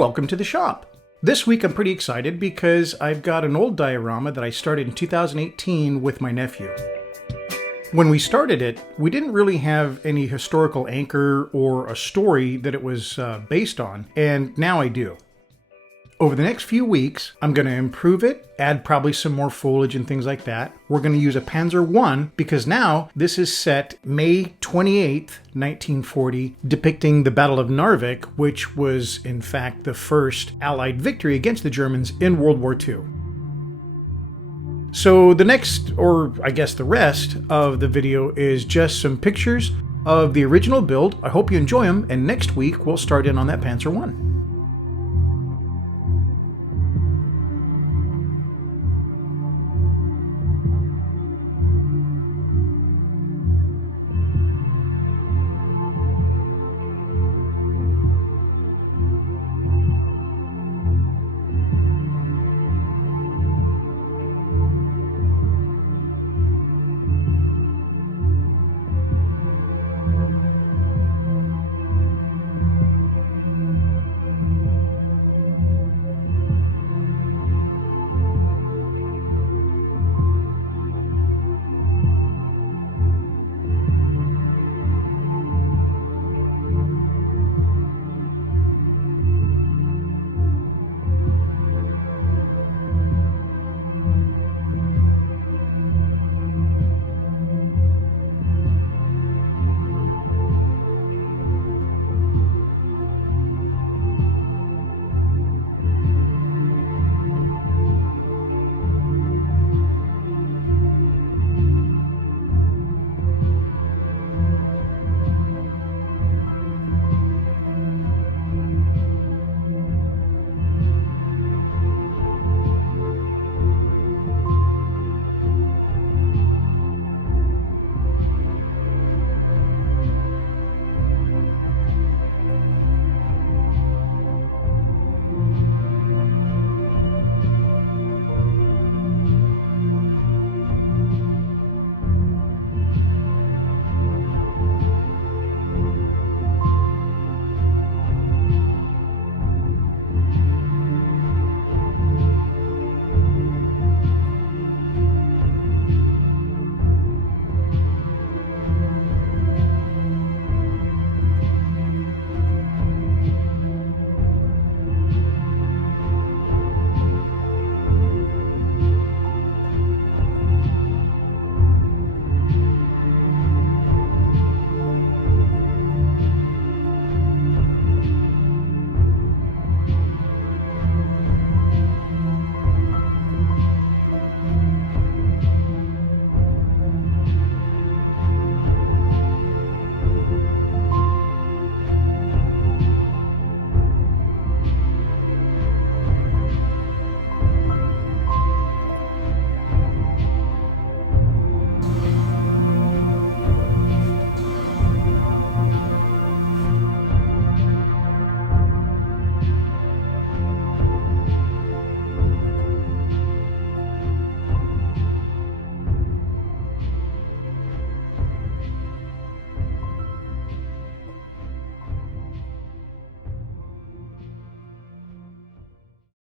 welcome to the shop. This week I'm pretty excited because I've got an old diorama that I started in 2018 with my nephew. When we started it, we didn't really have any historical anchor or a story that it was based on, and now I do. Over the next few weeks, I'm going to improve it, add probably some more foliage and things like that. We're going to use a Panzer I because now this is set May 28th, 1940, depicting the Battle of Narvik, which was in fact the first Allied victory against the Germans in World War II. So the next, or I guess the rest of the video is just some pictures of the original build. I hope you enjoy them, and next week we'll start in on that Panzer I.